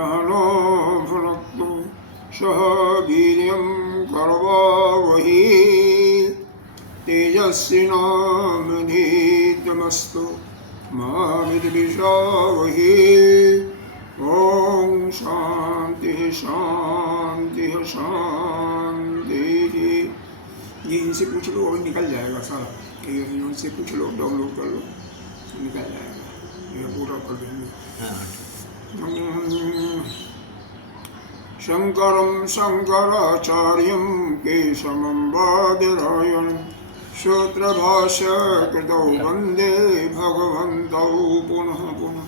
सहनो भुनक्तु सह वीर्यं करवावहै तेजस्विनावधीतमस्तु मा विद्विषावहै। ओम शांति शांति शांति। ये इनसे पूछ लो और निकल जाएगा सारा। ये इनसे पूछ लो, डाउनलोड कर लो, निकल जाएगा। ये पूरा कर देंगे। शंकरं शंकराचार्यं केशवं बादरायणं सूत्रभाष्य कृतौ वंदे भगवन्तौ पुनः पुनः।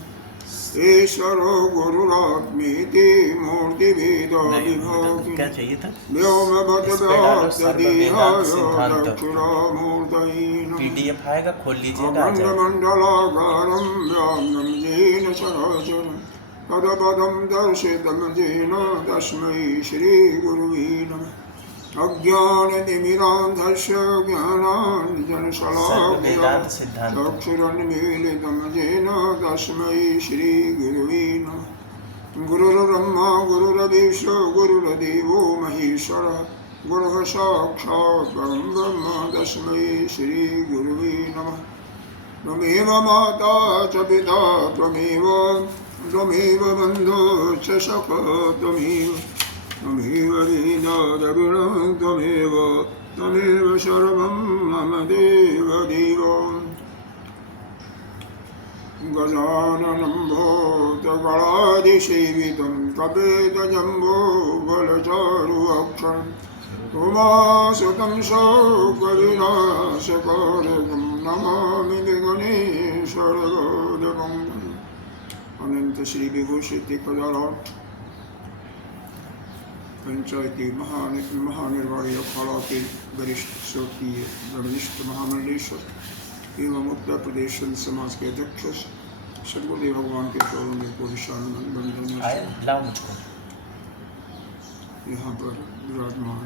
ईश्वरो गुरुरात्मेति मूर्तिभेदविभागिने व्योमवद्व्याप्तदेहाय दक्षिणामूर्तये PDF आएगा, खोल लीजिएगा। अखण्डमण्डलाकारं व्याप्तं येन चराचरं तदपदं दर्शितं येन तस्मै श्रीगुरुवे नमः। अज्ञानतिमिरान्धस्य ज्ञानाञ्जनशलाकया चक्षुरुन्मीलितं येन तस्मै श्रीगुरुवे नमः। गुरुर्ब्रह्मा गुरुर्विष्णु गुरुर्देवो महेश्वरः गुरुः साक्षात् परं ब्रह्म तस्मै श्रीगुरुवे नमः। त्वमेव माता च पिता त्वमेव बन्धुः च सखा त्वमेव वेदाद्रविणः त्वमेव सर्वं मम देवदेव। गजाननं भूतगणादिसेवितं कपितजम्बूफलचारुभक्षणं उमासुतं शोकविनाशकारकं नमामि गणेशगणपतिं। अनंत श्री विभूषित कदाराट पंचायती महानिर्वाणी अखाड़ा के वरिष्ठ स्वर्गीय ब्रह्मनिष्ठ महामंडलेश्वर एवं उत्तर प्रदेश संत समाज के अध्यक्ष सदगुरुदेव भगवान के चरणों में को विशाल यहाँ पर विराजमान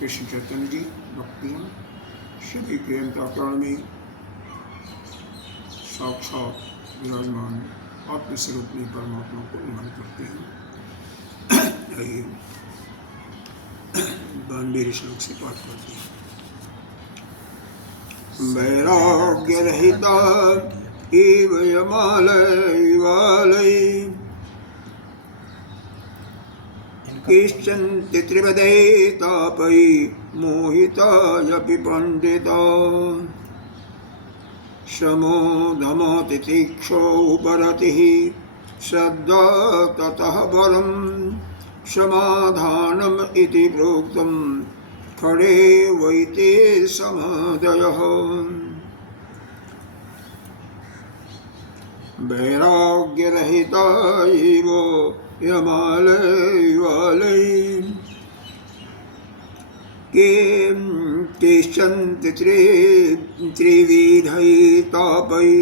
कृष्ण चैतन्य जी भक्तियाँ सभी के अंतःकरण में साक्षात विराजमान आत्मस्वरूप में परमात्मा को नमन करते हैं। 92 श्लोक से पाठ करते हैं। वैराग्य रहिता एव यमालय किश्चन तित्रिपदे तापै मोहिता यपि पंडिता शमो दमो तितिक्षो उपरतिः श्रद्धा ततः परं समाधानम् इति प्रोक्तं खड़े वैते समादयः। वैराग्यरहिता एव यमालय केश्चन त्रिविधै तापै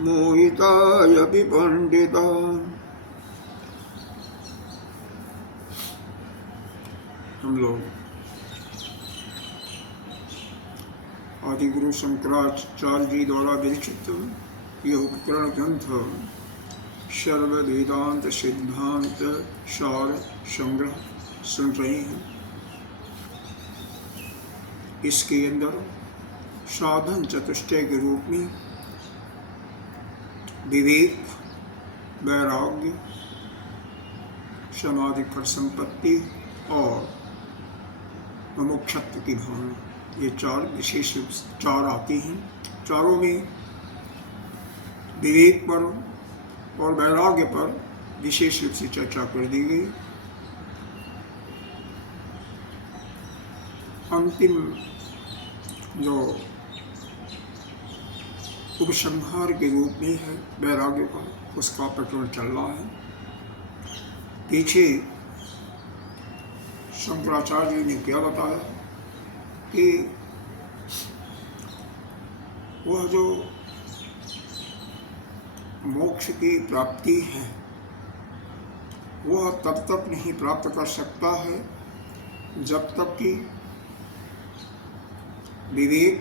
मोहिता यपि पंडिता। हम लोग आदि गुरु शंकराचार्य जी द्वारा विरचित यह उपकरण ग्रंथ सर्व वेदांत सिद्धांत सार संग्रह सुन रहे हैं। इसके अंदर साधन चतुष्टय के रूप में विवेक, वैराग्य, समाधि फल संपत्ति और मुमुक्षत्व की भावना, ये चार विशेष चार आती हैं। चारों में विवेक पर और वैराग्य पर विशेष रूप से चर्चा कर दी गई। अंतिम जो उपसंहार के रूप में है वैराग्य का, उसका प्रकरण चल रहा है। पीछे शंकराचार्य जी ने क्या बताया कि वह जो मोक्ष की प्राप्ति है वह तब तक नहीं प्राप्त कर सकता है जब तक कि विवेक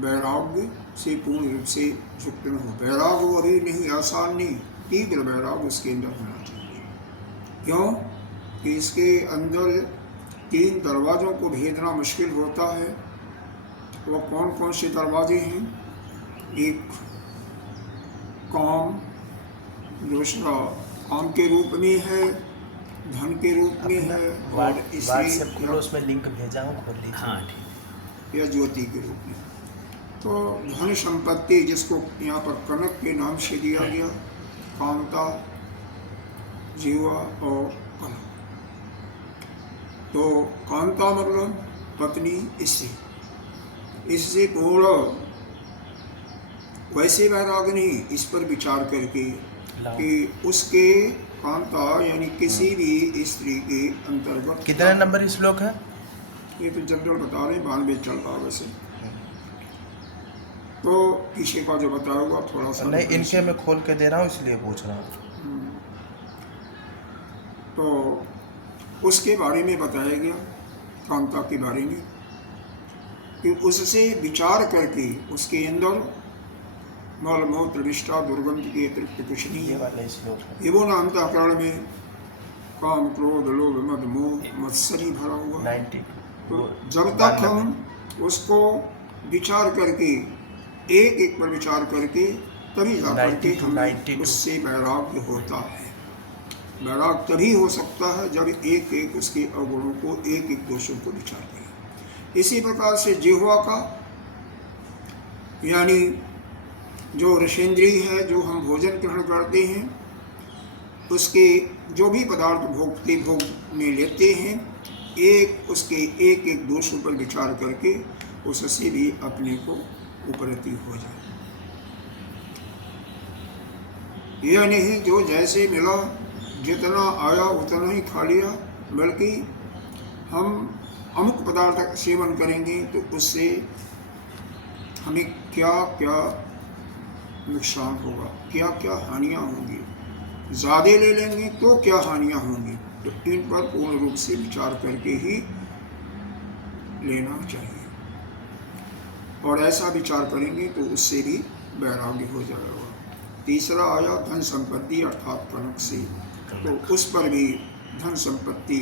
वैराग्य से पूर्ण रूप से युक्त न हो। वैराग्य वो अभी नहीं, आसान नहीं तीव्र वैराग उसके अंदर होना चाहिए। क्यों कि इसके अंदर 3 दरवाज़ों को भेदना मुश्किल होता है। वो कौन कौन से दरवाजे हैं? एक काम, दूसरा काम के रूप में है, धन के रूप में है, और व्हाट्सएप खोलो, उसमें लिंक भेजा हूँ, खोल लीजिए। हाँ ठीक। या ज्योति के रूप में। तो धन संपत्ति जिसको यहाँ पर कनक के नाम से दिया गया, कांता, जीवा और कनक। तो कांता मतलब पत्नी, इससे पूर्ण वैसे वैराग नहीं, इस पर विचार करके कि उसके कांता यानी किसी भी स्त्री के अंतर्गत। कितने नंबर श्लोक है? ये तो जनरल बता रहे हैं, 92 चल रहा वैसे। तो पीछे का जो बताया हुआ थोड़ा सा नहीं, इनके मैं खोल के दे रहा हूँ इसलिए पूछ रहा हूँ। तो उसके बारे में बताया गया, कांता के बारे में, कि उससे विचार करके उसके अंदर मल मूत्र विष्ठा दुर्गंध के अतिरिक्त कुछ नहीं ये है। वाला श्लोक है। ये वो ना अंतःकरण में काम क्रोध लोभ मद मोह मत्सरी भरा हुआ। 92। तो जब तक हम उसको विचार करके एक एक पर विचार करके तभी जा करके हमें उससे वैराग्य होता है। वैराग तभी हो सकता है जब एक एक उसके अवगुणों को, एक एक दोषों को विचार करें। इसी प्रकार से जिह्वा का यानी जो रसेंद्रिय है, जो हम भोजन ग्रहण करते हैं, उसके जो भी पदार्थ भोग में लेते हैं, एक उसके एक एक दोषों पर विचार करके उससे भी अपने को उपरति हो जाए। यह नहीं जो जैसे मिला जितना आया उतना ही खा लिया, बल्कि हम अमुक पदार्थ का सेवन करेंगे तो उससे हमें क्या क्या नुकसान होगा, क्या क्या हानियाँ होंगी, ज़्यादा ले लेंगे तो क्या हानियाँ होंगी। तो इन पर पूर्ण रूप से विचार करके ही लेना चाहिए, और ऐसा विचार करेंगे तो उससे भी वैराग्य हो जाएगा। तीसरा आया धन संपत्ति अर्थात कनक से। तो उस पर भी धन संपत्ति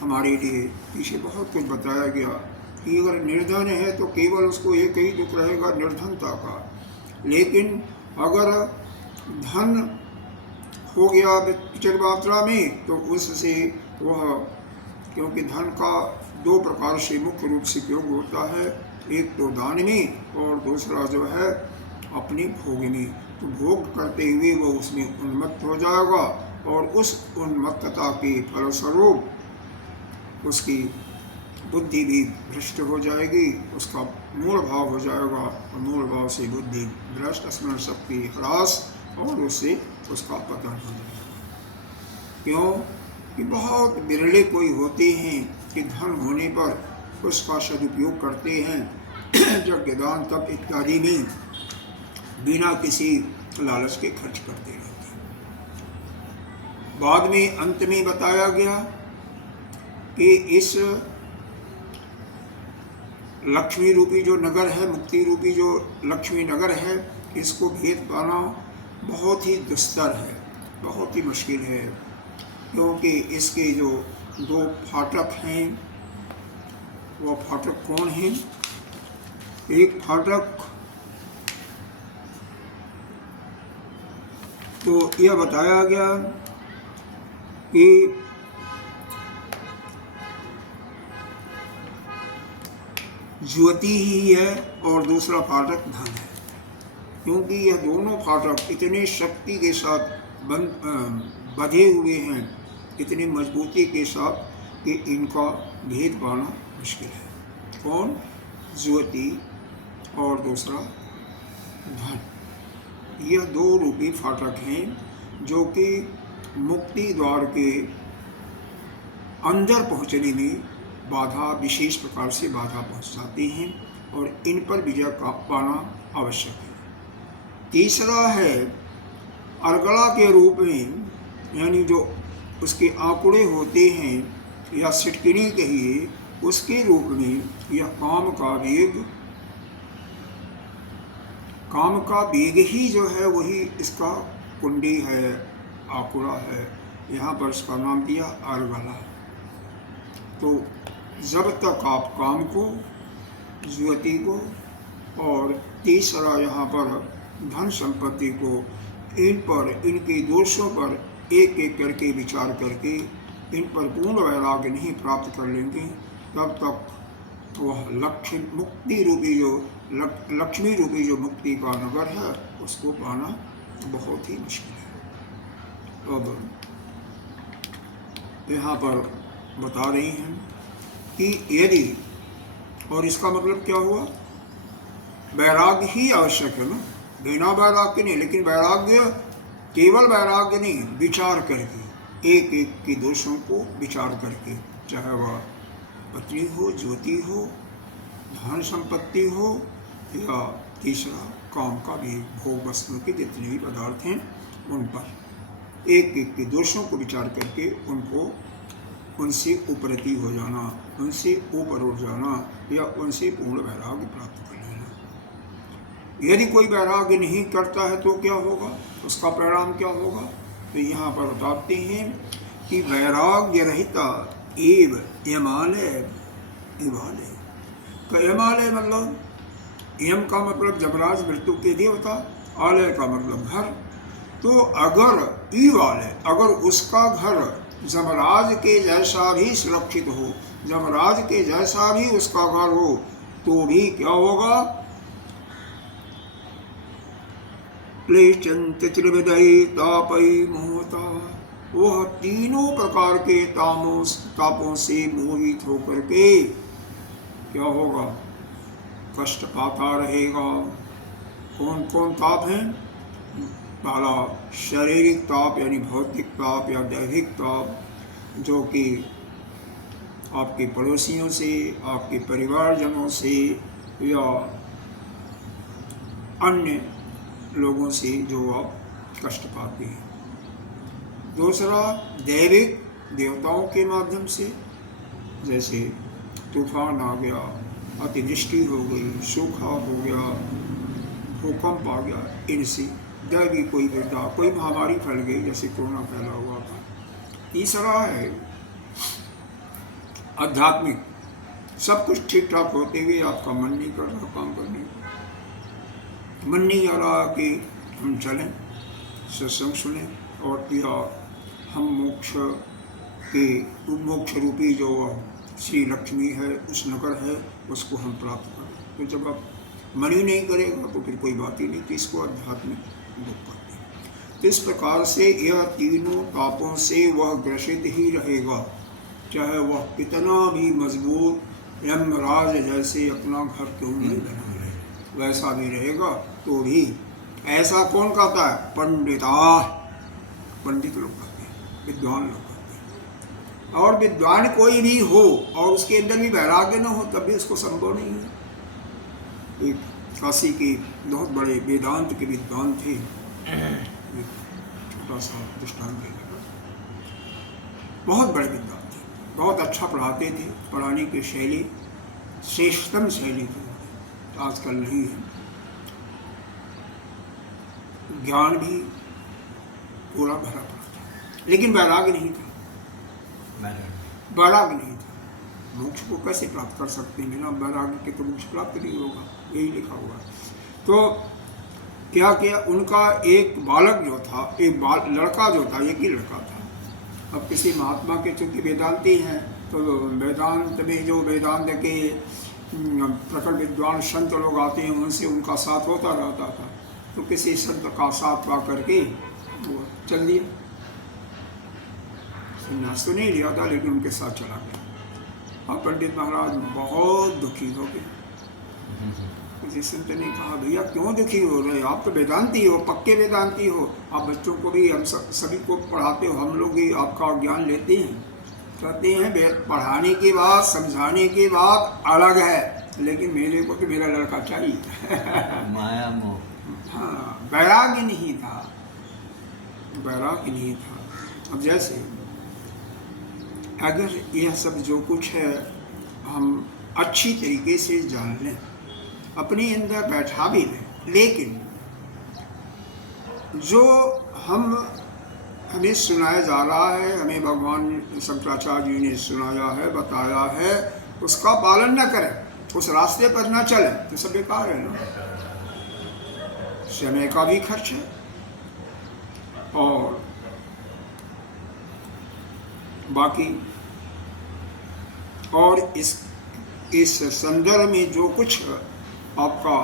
हमारे लिए पीछे बहुत कुछ बताया गया कि अगर निर्धन है तो केवल उसको एक ही दुख रहेगा, निर्धनता का। लेकिन अगर धन हो गया विचित्र मात्रा में तो उससे वह, क्योंकि धन का 2 प्रकार से मुख्य रूप से उपयोग होता है, एक तो दान में और दूसरा जो है अपने भोग में। तो भोग करते हुए वह उसमें उन्मत्त हो जाएगा, और उस उन्मत्तता के फलस्वरूप उसकी बुद्धि भी भ्रष्ट हो जाएगी, उसका मूल भाव हो जाएगा, और मूल भाव से बुद्धि भ्रष्ट, स्मरण शक्ति ह्रास, और उससे उसका पतन हो जाएगा। क्यों कि बहुत बिरले कोई होते हैं कि धन होने पर उसका सदुपयोग करते हैं, यज्ञ दान तप इत्यादि में बिना किसी लालच के खर्च करते रहते हैं। बाद में अंत में बताया गया कि इस लक्ष्मी रूपी जो नगर है, मुक्ति रूपी जो लक्ष्मी नगर है, इसको भेद पाना बहुत ही दुस्तर है, बहुत ही मुश्किल है। क्योंकि इसके जो 2 फाटक हैं, वो फाटक कौन हैं? एक फाटक तो यह बताया गया कि ज्योति ही है, और दूसरा फाटक धन है। क्योंकि यह दोनों फाटक इतने शक्ति के साथ बंधे हुए हैं, इतनी मजबूती के साथ, कि इनका भेद पाना मुश्किल है। कौन? ज्योति और दूसरा धन। यह 2 रूपी फाटक हैं जो कि मुक्ति द्वार के अंदर पहुँचने में बाधा, विशेष प्रकार से बाधा पहुँचाते हैं, और इन पर विजय पाना आवश्यक है। तीसरा है अर्गला के रूप में, यानी जो उसके आंकड़े होते हैं या सिटकिनी कहिए, उसके रूप में यह काम का वेग ही जो है वही इसका कुंडी है, आकुड़ा है, यहाँ पर इसका नाम दिया अर्गला। तो जब तक आप काम को, युवती को, और तीसरा यहाँ पर धन संपत्ति को, इन पर, इनके दोषों पर एक एक करके विचार करके इन पर पूर्ण वैराग्य नहीं प्राप्त कर लेंगे, तब तक वह लक्ष्मी मुक्ति रूपी जो लक्ष्मी रूपी जो मुक्ति का नगर है उसको पाना बहुत ही मुश्किल है। अब यहाँ पर बता रही हैं कि यदि, और इसका मतलब क्या हुआ, वैराग्य ही आवश्यक है ना, बिना वैराग्य नहीं, लेकिन वैराग्य केवल वैराग्य नहीं, विचार करके, एक एक के दोषों को विचार करके, चाहे वह पत्नी हो, ज्योति हो, धन संपत्ति हो, या तीसरा काम का भी, भोग वस्तुओं के जितने भी पदार्थ हैं उन पर एक एक के दोषों को विचार करके उनको, उनसे उपरति हो जाना, उनसे ऊपर उठ जाना, या उनसे पूर्ण वैराग्य प्राप्त कर लेना। यदि कोई वैराग्य नहीं करता है तो क्या होगा, उसका परिणाम क्या होगा? तो यहाँ पर बताते हैं कि वैराग्य रहिता एव यमालय इवालय। यमालय मतलब, यम का मतलब जमराज मृत्यु के देवता, आलय का मतलब घर। तो अगर इवालय, अगर उसका घर जमराज के जैसा भी सुरक्षित हो, जमराज के जैसा भी उसका घर हो, तो भी क्या होगा, क्लेशं त्रिविधै तापै मोहता, वह तीनों प्रकार के तापों से मोहित होकर के क्या होगा, कष्ट पाता रहेगा। कौन कौन ताप हैं? पहला शारीरिक ताप यानी भौतिक ताप या दैहिक ताप, जो कि आपके पड़ोसियों से, आपके परिवारजनों से, या अन्य लोगों से जो आप कष्ट पाते हैं। दूसरा दैविक, देवताओं के माध्यम से, जैसे तूफान आ गया, अतिवृष्टि हो गई, सूखा हो गया, भूकंप आ गया, इनसे दैवी कोई विपदा, कोई महामारी फैल गई जैसे कोरोना फैला हुआ था। तीसरा है आध्यात्मिक, सब कुछ ठीक ठाक होते हुए आपका मन नहीं कर रहा काम करने का, मन नहीं आ रहा कि हम चलें, सत्संग सुने, और या हम मोक्ष रूपी जो श्री लक्ष्मी है, उस नगर है, उसको हम प्राप्त करें। तो जब आप मन ही नहीं करेगा तो फिर कोई बात ही नहीं, तो इसको आध्यात्मिक दुख कहते हैं। तो इस प्रकार से यह तीनों तापों से वह ग्रसित ही रहेगा, चाहे वह कितना भी मजबूत यमराज जैसे अपना घर क्यों नहीं बना रहे, वैसा भी रहेगा। तो भी ऐसा कौन कहता है? पंडिता, पंडित लोग कहते हैं, विद्वान लोग कहते हैं। और विद्वान कोई भी हो और उसके अंदर भी वैराग्य न हो, तब भी उसको संभव नहीं है। एक काशी के बहुत बड़े वेदांत के विद्वान थे, छोटा सा दृष्टांत देगा, बहुत बड़े विद्वान थे, बहुत अच्छा पढ़ाते थे, पढ़ाने की शैली श्रेष्ठतम शैली थी, आजकल नहीं है। ज्ञान भी पूरा भरा पड़ा था, लेकिन वैराग्य नहीं था, वैराग्य नहीं था। मोक्ष को कैसे प्राप्त कर सकते हैं? बिना वैराग्य के तो मोक्ष प्राप्त नहीं होगा, यही लिखा हुआ है। तो क्या किया, उनका एक बालक जो था, एक लड़का जो था, एक ही लड़का था। अब किसी महात्मा के चूंकि वेदांती हैं, तो वेदांत में जो वेदांत के प्रकट विद्वान संत लोग आते हैं, उनसे उनका साथ होता रहता था। तो किसी संत का साथ पा करके वो चल दिया, संन्यास तो नहीं लिया था, लेकिन उनके साथ चला गया। और पंडित महाराज बहुत दुखी हो गए। किसी संत ने कहा, भैया क्यों दुखी हो रहे? आप तो वेदांती हो, पक्के वेदांती हो, आप बच्चों को भी, हम सभी को पढ़ाते हो, हम लोग भी आपका ज्ञान लेते हैं। कहते हैं पढ़ाने की बात, समझाने की बात अलग है, लेकिन मेरे को तो मेरा लड़का चाहिए। माया मोह। हाँ, वैराग्य नहीं था, वैराग्य नहीं था। अब जैसे अगर यह सब जो कुछ है हम अच्छी तरीके से जान लें, अपने अंदर बैठा भी लें, लेकिन जो हम हमें सुनाया जा रहा है, हमें भगवान शंकराचार्य जी ने सुनाया है, बताया है, उसका पालन न करें, उस रास्ते पर न चलें तो सब बेकार है ना। समय का भी खर्च है और बाकी और इस संदर्भ में जो कुछ आपका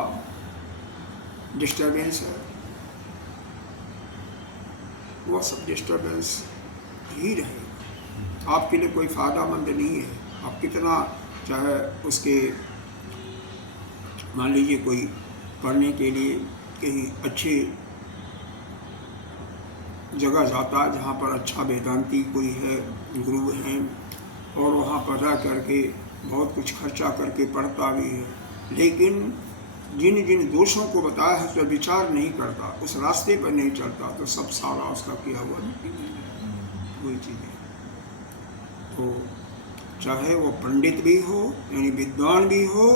डिस्टर्बेंस है वह सब डिस्टर्बेंस ही रहेगा, आपके लिए कोई फायदामंद नहीं है। आप कितना चाहे उसके मान लीजिए कोई पढ़ने के लिए कहीं अच्छे जगह जाता है जहाँ पर अच्छा वेदांती कोई है, गुरु हैं, और वहाँ पर रह करके बहुत कुछ खर्चा करके पढ़ता भी है, लेकिन जिन जिन दोषों को बताया है तो विचार नहीं करता, उस रास्ते पर नहीं चलता, तो सब सारा उसका किया हुआ वही चीज़ है। तो चाहे वो पंडित भी हो यानी विद्वान भी हो,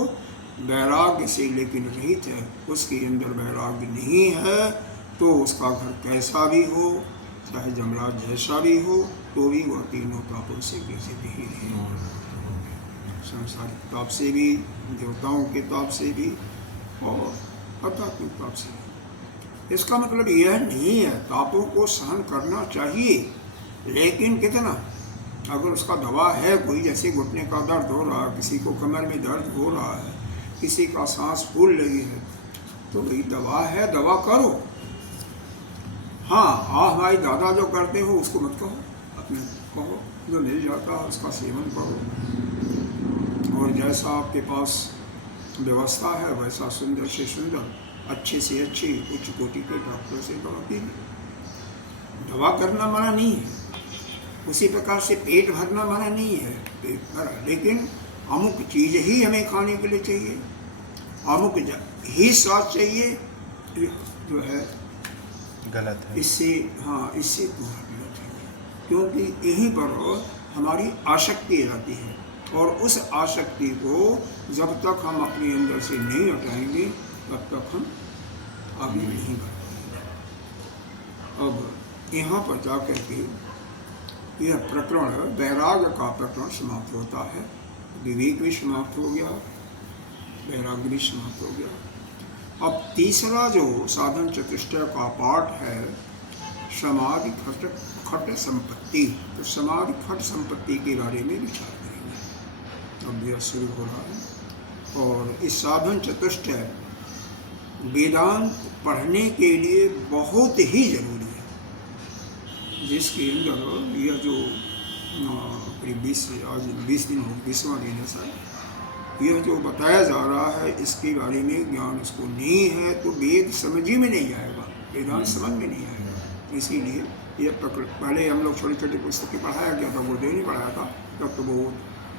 वैराग्य से लेकिन रहित है, उसके अंदर वैराग्य नहीं है, तो उसका घर कैसा भी हो, चाहे जमराज जैसा भी हो, तो भी वह तीनों तापों से ग्रसित ही है, सांसारिक ताप से भी, देवताओं के ताप से भी और आध्यात्मिक ताप से भी। इसका मतलब यह नहीं है, तापों को सहन करना चाहिए, लेकिन कितना, अगर उसका दवा है कोई, जैसे घुटने का दर्द हो रहा है, किसी को कमर में दर्द हो रहा है, किसी का सांस फूल रही है, तो वही दवा है, दवा करो। हाँ, हमारे दादा जो करते हो उसको मत कहो, अपने कहो जो मिल जाता है उसका सेवन करो, और जैसा आपके पास व्यवस्था है वैसा सुंदर से सुंदर, अच्छे से अच्छी, उच्च कोटि के डॉक्टर से दवा कीजिए। दवा करना मना नहीं है, उसी प्रकार से पेट भरना मना नहीं है, पेट भरा, लेकिन अमुक चीज़ ही हमें खाने के लिए चाहिए, अमुक ही स्वाद चाहिए, जो है गलत है। इससे हाँ, इससे दूर रहना चाहिए, क्योंकि यहीं पर हमारी आसक्ति रहती है, और उस आसक्ति को जब तक हम अपने अंदर से नहीं हटाएंगे तब तक हम आगे नहीं बढ़ पाएंगे। अब यहाँ पर जाकर के यह प्रकरण, वैराग्य का प्रकरण समाप्त होता है, विवेक भी समाप्त हो गया, वैराग्य भी समाप्त हो गया। अब तीसरा जो साधन चतुष्टय का पाठ है, समाधि खट संपत्ति, तो समाधि खट संपत्ति के बारे में विचार करेंगे। अब यह शुरू हो रहा है, और इस साधन चतुष्टय वेदांत पढ़ने के लिए बहुत ही जरूरी है, जिसके अंदर यह जो करीब 20 दिन हो, 20वां दिन है शायद, यह जो बताया जा रहा है इसके बारे में ज्ञान उसको नहीं है तो वेद समझ ही में नहीं आएगा, वेदांत समझ में नहीं आएगा। इसीलिए यह पहले हम लोग छोटी छोटी पुस्तकें पढ़ाया गया था, गुरुदेव ने पढ़ाया था, तब तो बहुत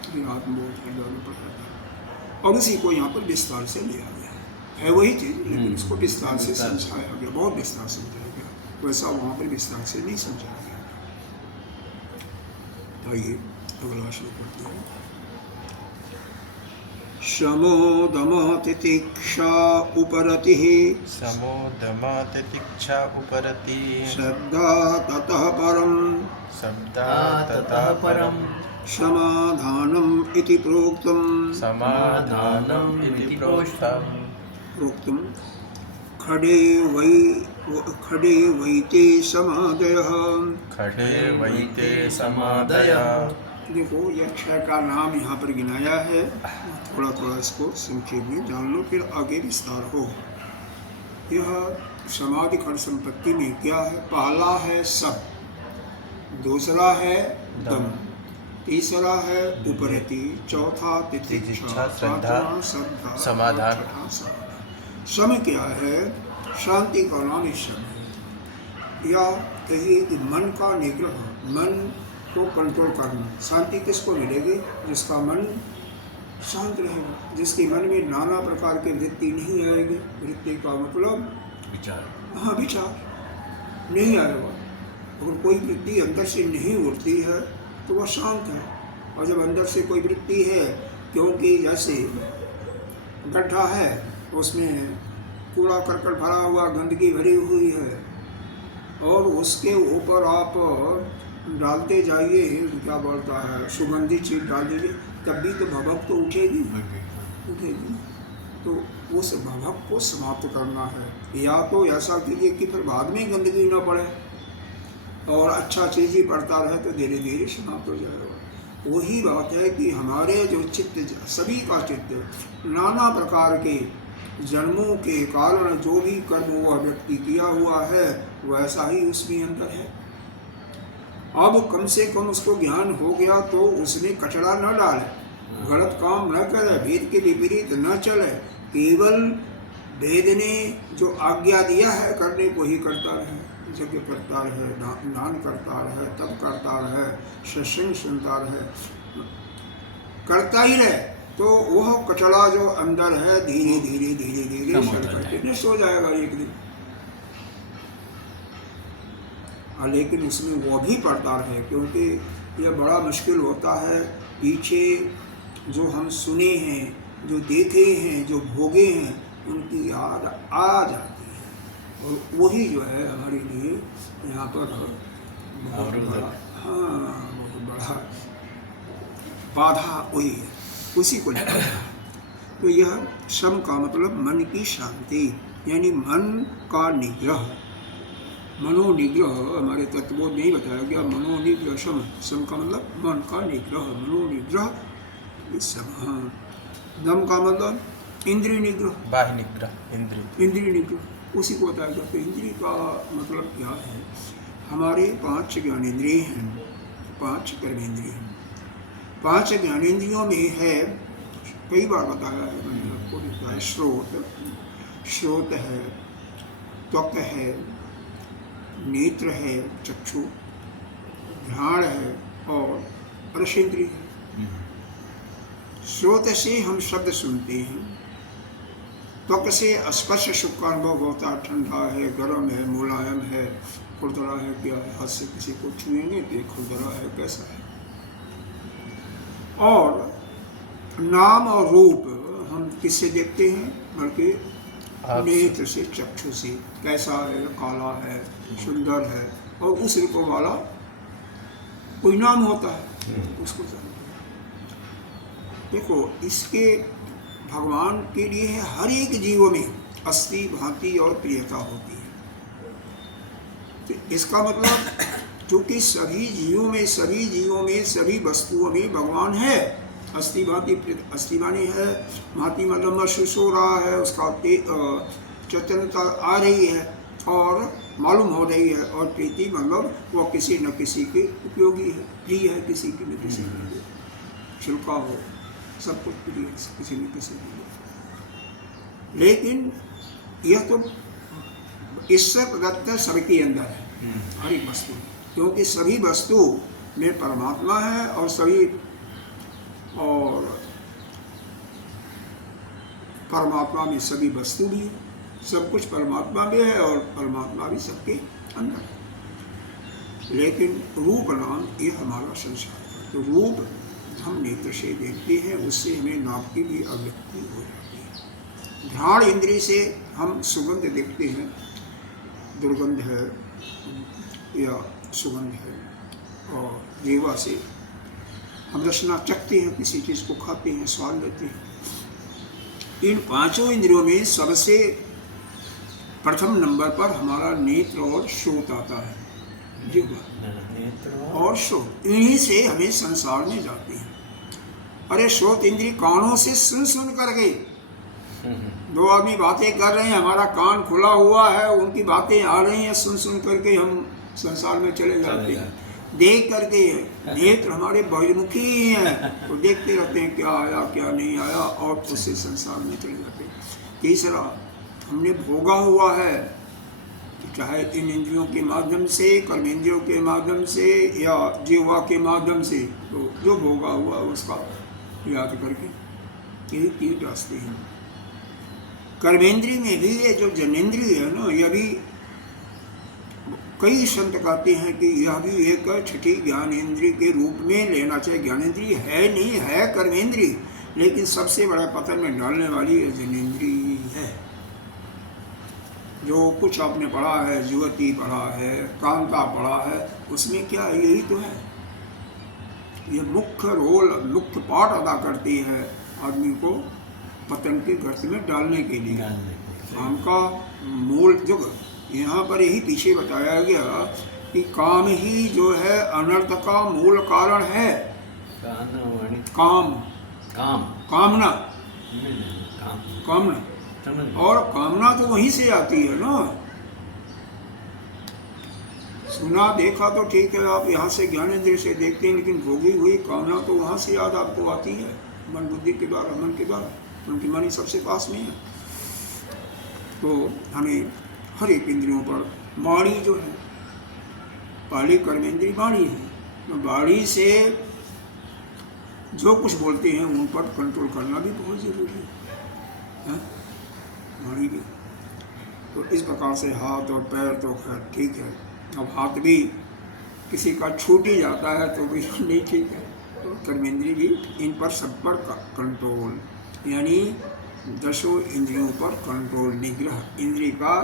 आत्मबोध में पढ़ाया था, और उसी को यहाँ पर विस्तार से लिया गया है वही चीज़, लेकिन उसको विस्तार से समझाया गया, बहुत विस्तार से समझाया गया, वैसा वहाँ पर विस्तार से नहीं समझाया गया। आइए अगला शुरू करते हैं। शमो दम तितिक्षा उपरतिः, समो दम तितिक्षा उपरतिः, श्रद्धा ततः परम, शब्दा ततः परम, समाधानम इति प्रोक्तम, समाधानम इति प्रोक्तम, खडे वैते समादयः, खडे वैते समादयः। देखो यह क्षय का नाम यहाँ पर गिनाया है, थोड़ा थोड़ा इसको संक्षेप में जान लो, फिर आगे विस्तार हो। यह समाधि खड़ संपत्ति में क्या है, पहला है सब, दूसरा है दम, तीसरा है उपरति, चौथा तितिक्षा, पांचवा श्रद्धा, समाधान। सम क्या है, शांति का नाम ही सम है, या कहिए कि मन का निग्रह, मन को कंट्रोल करना। शांति किसको मिलेगी, जिसका मन शांत रहेगा, जिसके मन में नाना प्रकार की वृत्ति नहीं आएगी। वृत्ति का मतलब विचार, हाँ विचार नहीं आएगा। अगर कोई वृत्ति अंदर से नहीं उठती है तो वह शांत है, और जब अंदर से कोई वृत्ति है, क्योंकि जैसे गड्ढा है उसमें कूड़ा करकट भरा हुआ, गंदगी भरी हुई है, और उसके ऊपर आप डालते जाइए, क्या बोलता है, सुगंधित चीज डाल दीजिए, तब भी तो भभक तो उठेगी। तो उस भभक को समाप्त करना है। या तो ऐसा कीजिए कि फिर बाद में गंदगी न पड़े और अच्छा चीज ही पड़ता रहे तो धीरे धीरे समाप्त हो जाएगा। वही बात है कि हमारे जो चित्त, सभी का चित्त नाना प्रकार के जन्मों के कारण जो भी कर्म वह व्यक्ति किया हुआ है वैसा ही उसमें अंदर है। अब कम से कम उसको ज्ञान हो गया तो उसमें कचरा न डाले, गलत काम न करे, वेद के विपरीत न चले, केवल वेद ने जो आज्ञा दिया है करने को ही करता रहे, यज्ञ करता रहे, दान करता रहे, तप करता रहे, सत्संग सुनता रहे, करता ही रहे, तो वह कचरा जो अंदर है धीरे धीरे धीरे धीरे सड़ करके नष्ट हो जाएगा एक दिन। लेकिन उसमें वो भी पड़ता रहे, क्योंकि यह बड़ा मुश्किल होता है। पीछे जो हम सुने हैं, जो देखे हैं, जो भोगे हैं, उनकी याद आ जाती है और वही जो है हमारे लिए यहाँ पर बहुत बड़ा, हाँ, बहुत बड़ा बाधा वही है, उसी को लेकर। तो यह शम का मतलब मन की शांति, यानी मन का निग्रह। मनोनिग्रह हमारे तत्वों नहीं बताया गया। मनोनिग्रह शम, शम का मतलब मन का निग्रह, मनोनिग्रह इस सम। दम का मतलब इंद्रिय निग्रह, बाह्य निग्रह, इंद्रिय निग्रह, उसी को बताया गया। तो इंद्रिय का मतलब क्या है? हमारे 5 ज्ञानेंद्रिय हैं, 5 कर्मेंद्रिय हैं। 5 ज्ञानेंद्रियों में है, कई बार बताया है मैंने आपको, लिखा है श्रोत है, त्वक है, नेत्र है, चक्षु, घ्राण है और रसेंद्रिय है। श्रोत से हम शब्द सुनते हैं, त्वक से स्पर्श सुख का अनुभव होता है, ठंडा है, गर्म है, मुलायम है, खुरदरा है, क्या है, हाथ से किसी को छुएंगे तो खुरदरा है, कैसा है। और नाम और रूप हम किससे देखते हैं? बल्कि नेत्र से, चक्षु से, कैसा है, काला है, सुंदर है, और उस रूप वाला कोई नाम होता है, उसको जानते हैं। देखो, इसके भगवान के लिए है, हर एक जीव में अस्थि, भांति और प्रियता होती है। तो इसका मतलब क्योंकि सभी जीवों में सभी वस्तुओं में भगवान है। अस्थि भांति, अस्थि मानी है, भांति मतलब महसूस हो रहा है, उसका चेतनता आ रही है और मालूम हो रही है, और प्रीति मतलब वह किसी न किसी के उपयोगी है, प्रिय है किसी की न किसी के लिए, छिलका हो, सब कुछ प्रिय है किसी न किसी के लिए। लेकिन यह तो ईश्वर प्रदत्त सबके अंदर है, हर एक वस्तु, क्योंकि सभी वस्तु में परमात्मा है और परमात्मा में सभी वस्तु भी है, सब कुछ परमात्मा में है और परमात्मा भी सबके अंदर है। लेकिन रूप नाम ये हमारा संसार है। तो रूप हम नेत्र से देखते हैं, उससे हमें नाम की भी अभिव्यक्ति हो जाती है। घ्राण इंद्रिय से हम सुगंध देखते हैं, दुर्गंध है या सुगंध है, और जीवा से हम रसना चखते हैं, किसी चीज़ को खाते हैं, स्वाद लेते हैं। इन 5 इंद्रियों में सबसे प्रथम नंबर पर हमारा नेत्र और श्रोत आता है, जिह्वा और श्रोत, इन्हीं से हमें संसार में जाते हैं। अरे श्रोत इंद्रिय कानों से सुन करके, 2 आदमी बातें कर रहे हैं, हमारा कान खुला हुआ है, उनकी बातें आ रही हैं, सुन करके हम संसार में चले जाते हैं। देख करके नेत्र हमारे बहिर्मुखी ही हैं, तो देखते रहते हैं क्या आया क्या नहीं आया, और उससे संसार में चले जाते हैं। तीसरा, हमने भोगा हुआ है, चाहे इन इंद्रियों के माध्यम से, कर्मेंद्रियों के माध्यम से या जीवा के माध्यम से, तो जो भोगा हुआ उसका याद करके यही 3 रास्ते हैं। कर्मेंद्रिय में भी ये जो जनेंद्रिय है ना, यह भी कई संत कहते हैं कि यह भी एक 6ठी ज्ञानेंद्रिय के रूप में लेना चाहिए। ज्ञानेंद्रिय है नहीं, है कर्मेंद्रिय, लेकिन सबसे बड़ा पतन में डालने वाली जनेंद्रिय है। जो कुछ आपने पढ़ा है, युवती पढ़ा है, कांता पढ़ा है, उसमें क्या है, यही तो है। ये मुख्य रोल, मुख्य पार्ट अदा करती है आदमी को पतन के गर्त में डालने के लिए। काम का मूल जो यहाँ पर यही पीछे बताया गया कि काम ही जो है अनर्थ का मूल कारण है। काम काम कामना काम कामना, समझ और कामना तो वहीं से आती है ना। सुना देखा तो ठीक है, आप यहाँ से ज्ञानेंद्रिय से देखते हैं, लेकिन भोगी हुई कामना तो वहाँ से याद आपको आती है, मन बुद्धि के द्वारा, मन के द्वारा, उनकी मन ही सबसे पास में है। तो हमें हर एक इंद्रियों पर, वाणी जो है, पहली कर्मेंद्रिय वाणी है, तो वाणी से जो कुछ बोलते हैं उन पर कंट्रोल करना भी बहुत जरूरी है, वाणी भी। तो इस प्रकार से हाथ और पैर तो खैर ठीक है, अब हाथ भी किसी का छूट ही जाता है तो भी नहीं ठीक है, तो कर्मेंद्रिय भी, इन पर सब पर कंट्रोल, यानी दसों इंद्रियों पर कंट्रोल, निग्रह, इंद्रिय का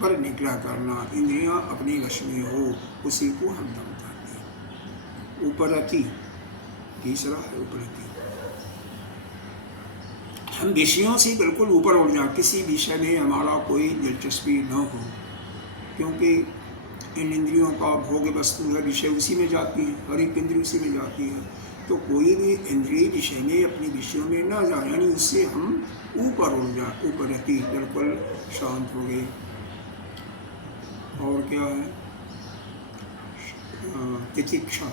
पर निग्रह करना, इंद्रियां अपनी वश में हो, उसी को हम दम कहते हैं। उपरति तीसरा है, उपरति। हम विषयों से बिल्कुल ऊपर उठ जाए, किसी विषय में हमारा कोई दिलचस्पी न हो, क्योंकि इन इंद्रियों का भोग वस्तु है, विषय उसी में जाती है, हर एक इंद्रिय उसी में जाती है। तो कोई भी इंद्रिय विषय में अपने विषयों में न जाए, यानी उससे हम ऊपर उठ जाए, ऊपर रहती बिल्कुल शांत हो गए। और क्या है, तितिक्षा,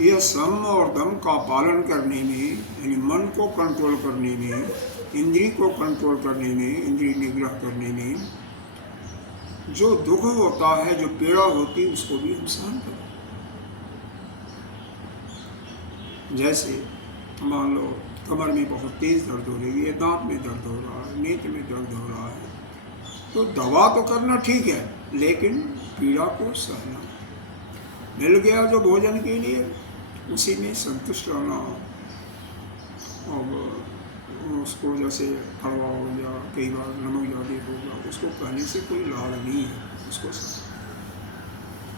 यह सम और दम का पालन करने में, यानी मन को कंट्रोल करने में, इंद्रिय को कंट्रोल करने में, इंद्रिय निग्रह करने में जो दुख होता है, जो पीड़ा होती है, उसको भी हम सहन करें। जैसे मान लो कमर में बहुत तेज दर्द हो रही है, दांत में दर्द हो रहा है, नेत्र में दर्द हो रहा है, तो दवा तो करना ठीक है, लेकिन पीड़ा को सहना। मिल गया जो भोजन के लिए, उसी में संतुष्ट रहना, और उसको जैसे कड़वा हो गया, कई बार नमक ज़्यादा हो गया, उसको कहने से कोई लाभ नहीं है, उसको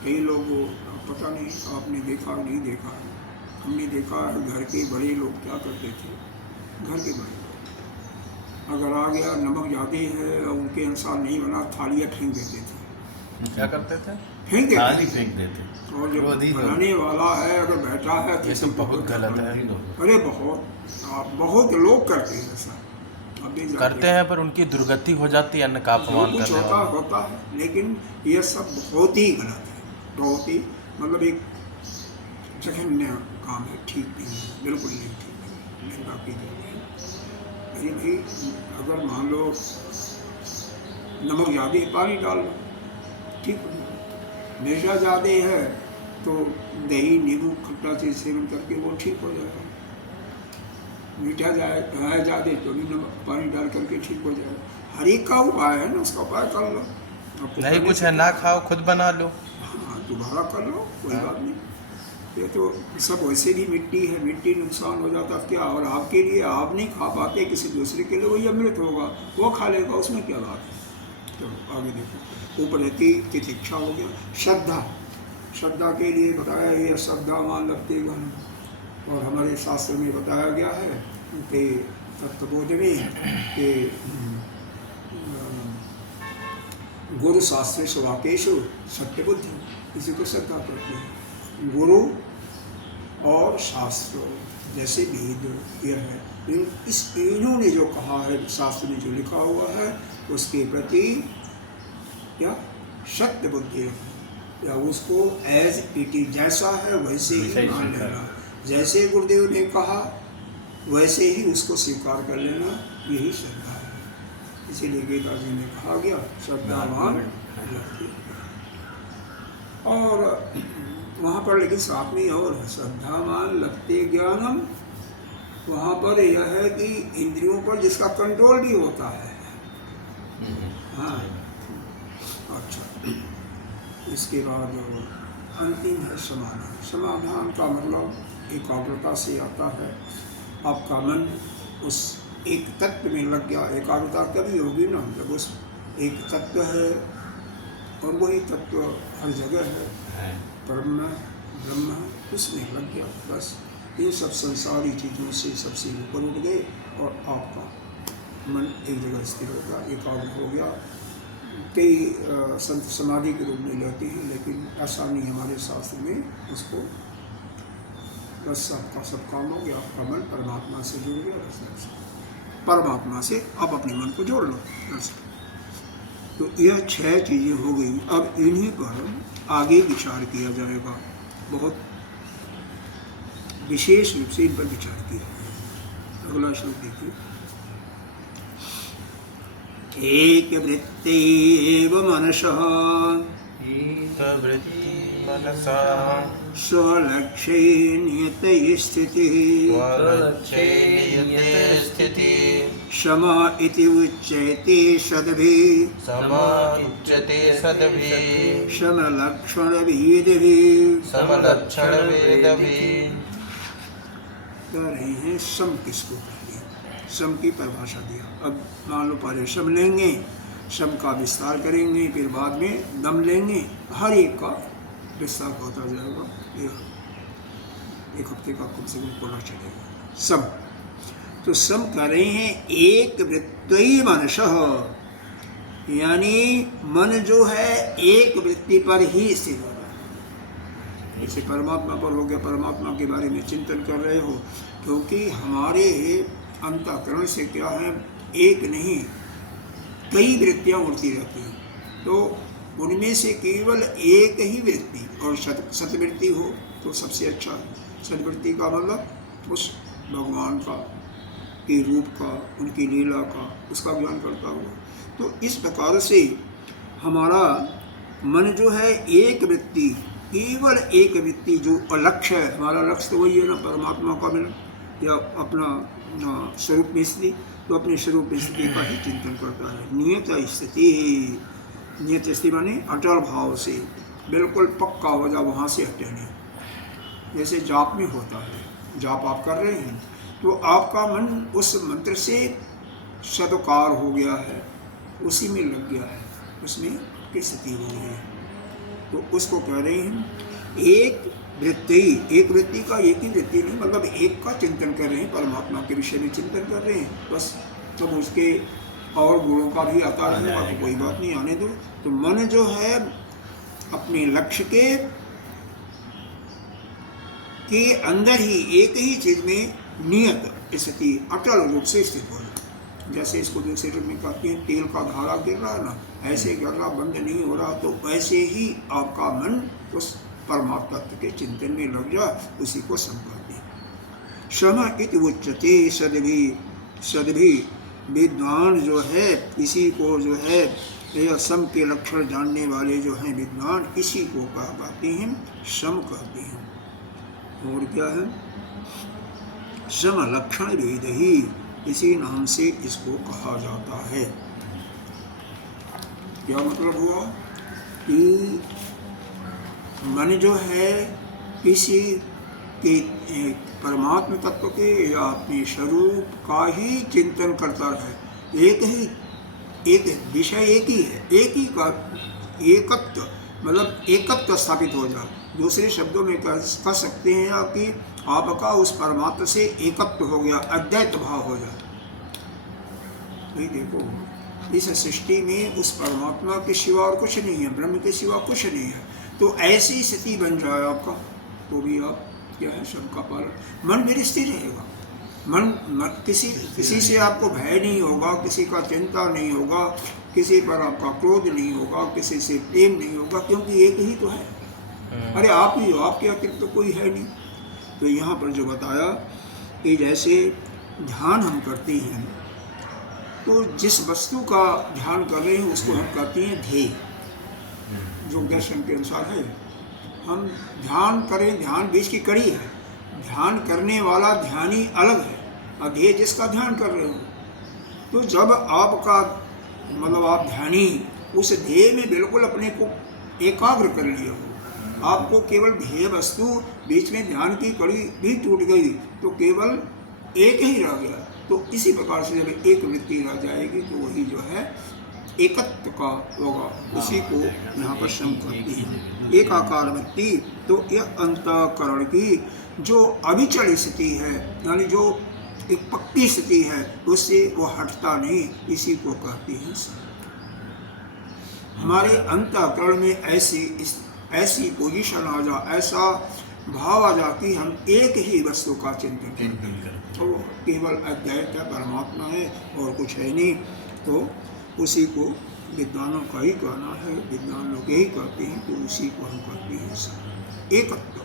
कई लोग, पता नहीं आपने देखा नहीं देखा है, हमने देखा है घर के बड़े लोग क्या करते थे, घर के बड़े लोग अगर आ गया नमक ज़्यादा है, उनके अनुसार नहीं बना, थालियाँ फेंक देते थे। क्या करते थे? फेंक देते। और जो बनाने वाला है अगर बैठा है तो ये सब बहुत गलत है। अरे बहुत लोग करते हैं ऐसा, करते हैं, पर उनकी दुर्गति हो जाती है, अन्न का अपमान करने वाला होता है, लेकिन ये सब बहुत ही गलत है, बहुत ही, मतलब एक जघन्य काम है, ठीक नहीं है, बिल्कुल नहीं ठीक है, निंदा की जाती है। अरे भाई, अगर मान लो नमक ज़्यादा है, पानी डाल लो, ठीक है, मिर्चा ज़्यादा है तो दही नींबू खट्टा से सेवन करके वो ठीक हो जाएगा, मीठा है ज़्यादा तो भी नमक पानी डाल करके ठीक हो जाएगा। हर एक का उपाय है ना, उसका उपाय कर लो। नहीं कुछ है ना खाओ, खुद बना लो, हाँ दोबारा कर लो, कोई बात नहीं। ये तो सब वैसे भी मिट्टी है, मिट्टी नुकसान हो जाता क्या, और आपके लिए आप नहीं खा पाते, किसी दूसरे के लिए वही अमृत होगा, वो खा लेगा, उसमें क्या बात है। तो आगे देखो, ऊपर रहती तितिक्षा हो गया। श्रद्धा, श्रद्धा के लिए बताया, ये श्रद्धावान लगते गण, और हमारे शास्त्र में बताया गया है कि तत्वबोध में कि गुरु शास्त्रेषु वाक्येषु सत्य बुद्धि, इसी को श्रद्धा करते हैं। गुरु और शास्त्र जैसे वेद यह है, इस इन्होंने जो कहा है, शास्त्र में जो लिखा हुआ है, उसके प्रति क्या सत्य बुद्धि है, या उसको एज इट इज, जैसा है वैसे ही मान लेना, जैसे गुरुदेव ने कहा वैसे ही उसको स्वीकार कर लेना, यही श्रद्धा है। इसीलिए गीता जी में कहा गया श्रद्धावान लक्ष्य। और वहाँ पर लेकिन साथ में और श्रद्धावान लगते ज्ञानम, वहाँ पर यह है कि इंद्रियों पर जिसका कंट्रोल भी होता है। हाँ, अच्छा, इसके बाद अंतिम है समाधान। समाधान का मतलब एकाग्रता से आता है, आपका मन उस एक तत्व में लग गया। एकाग्रता कभी होगी ना, जब उस एक तत्व है और वही तत्व हर जगह है, ब्रह्म उसमें लग गया। बस ये सब संसारी चीज़ों से सबसे ऊपर उठ गए और आपका मन एक जगह स्थिर हो गया, एकाग्र हो गया। कई संत समाधि के रूप में लेते हैं, लेकिन ऐसा नहीं हमारे शास्त्र में उसको। बस आपका सब काम हो गया, आपका मन परमात्मा से जुड़ गया। बस परमात्मा से आप अपने मन को जोड़ लो। बस तो यह 6 चीज़ें हो गई। अब इन्हीं पर आगे विचार किया जाएगा, बहुत विशेष रूप से इन पर विचार किया जाएगा। अगला श्लोक देखिए। एक वृत्तेव मनसः स्वलक्ष्ये नियते स्थितिः क्षमा इति उच्यते सद्भिः समलक्षणभेदभिः। कह रहे हैं सम किसको कहते हैं, सम की परिभाषा दिया। अब मान लो पहले सम लेंगे, सम का विस्तार करेंगे, फिर बाद में दम लेंगे, हर एक का विस्तार होता जाएगा। एक हफ्ते का कम से कम पूरा चलेगा। सम तो सम कह रहे हैं एक वृत्ति मनसः, यानी मन जो है एक वृत्ति पर ही स्थित हो रहा है। जैसे परमात्मा पर हो गया, परमात्मा के बारे में चिंतन कर रहे हो, क्योंकि हमारे अंतःकरण से क्या है, एक नहीं कई वृत्तियाँ उड़ती रहती हैं, तो उनमें से केवल एक ही वृत्ति और सतवृत्ति हो तो सबसे अच्छा है। सतवृत्ति का मतलब उस भगवान का के रूप का, उनकी लीला का, उसका ज्ञान करता हुआ। तो इस प्रकार से हमारा मन जो है एक वृत्ति, केवल एक वृत्ति जो अलक्ष्य है, हमारा लक्ष्य तो वही है ना, परमात्मा का मिलन या अपना स्वरूप में स्थिति, तो अपने स्वरूप में स्थिति का ही चिंतन करता है। नियत स्थिति, नियत स्थिति माने अटल भाव से, बिल्कुल पक्का हो जा, वहाँ से हटे नहीं। जैसे जाप में होता है, जाप आप कर रहे हैं तो आपका मन उस मंत्र से सदकार हो गया है, उसी में लग गया है, उसमें की स्थिति हो गई है, तो उसको कह रहे हैं एक वृत्ति। एक वृत्ति का एक ही वृत्ति नहीं, मतलब एक का चिंतन कर रहे हैं, परमात्मा के विषय में चिंतन कर रहे हैं बस। तब उसके और गुणों का भी आता रहेगा तो कोई बात नहीं, आने दो। तो मन जो है अपने लक्ष्य के अंदर ही एक ही चीज में नियत स्थिति अटल रूप से स्थित हो जाए। जैसे इसको दूसरे रूप में कहते हैं तेल का धारा गिर रहा है ना, ऐसे गिर रहा, बंद नहीं हो रहा, तो वैसे ही आपका मन उस परमात्मा तत्व के चिंतन में लग जाए, उसी को सम कहते हैं। सम इति उच्यते सद्भिः, विद्वान जो है इसी को जो है यह सम के लक्षण जानने वाले जो हैं विद्वान, इसी को कहते हैं सम कहते हैं। और क्या है, सम लक्षण भेद ही, इसी नाम से इसको कहा जाता है। क्या मतलब हुआ कि मन जो है किसी के परमात्मा तत्व के या अपने स्वरूप का ही चिंतन करता है। एक विषय एक ही है, एक ही का एकत्व, मतलब एकत्व स्थापित हो जाए। दूसरे शब्दों में कह सकते हैं आप कि आपका उस परमात्मा से एकत्व हो गया, अद्वैत भाव हो जाए। नहीं, देखो इस सृष्टि में उस परमात्मा के सिवा और कुछ नहीं है, ब्रह्म के सिवा कुछ नहीं है, तो ऐसी स्थिति बन जाए आपका, तो भी आप क्या है सबका पालन। मन भी स्थिर रहेगा, मन किसी से आपको भय नहीं होगा, किसी का चिंता नहीं होगा, किसी पर आपका क्रोध नहीं होगा, किसी से प्रेम नहीं होगा, क्योंकि एक ही तो है। अरे आप ही हो, आपके अतिरिक्त तो कोई है नहीं। तो यहाँ पर जो बताया कि जैसे ध्यान हम करते हैं, तो जिस वस्तु का ध्यान कर रहे हैं उसको हम कहते हैं ध्येय, जो दर्शन के अनुसार है। हम ध्यान करें, ध्यान बीच की कड़ी है, ध्यान करने वाला ध्यानी अलग है और ध्येय जिसका ध्यन कर रहे हो। तो जब आपका मतलब आप ध्यानी उस ध्येय में बिल्कुल अपने को एकाग्र कर लिए हो, आपको केवल ध्येय वस्तु, बीच में ध्यान की कड़ी भी टूट गई तो केवल एक ही रह गया। तो इसी प्रकार से जब एक वृत्ति रह जाएगी तो वही जो है एकत्व का होगा, उसी को यहाँ पर श्रम करते हैं। एकाकार वृत्ति, तो यह अंतःकरण की जो अविचल स्थिति है, यानी जो एक पक्की स्थिति है, उससे वो हटता नहीं, इसी को कहते हैं। हमारे अंतःकरण में ऐसी पोजीशन आ जा, ऐसा भाव आ जा कि हम एक ही वस्तु का चिंतन करते हैं, तो केवल अद्वैत है, परमात्मा है और कुछ है नहीं। तो उसी को विद्वानों का ही कहना है, विद्वान लोग यही कहते हैं कि उसी को हम कहते हैं एकत्व,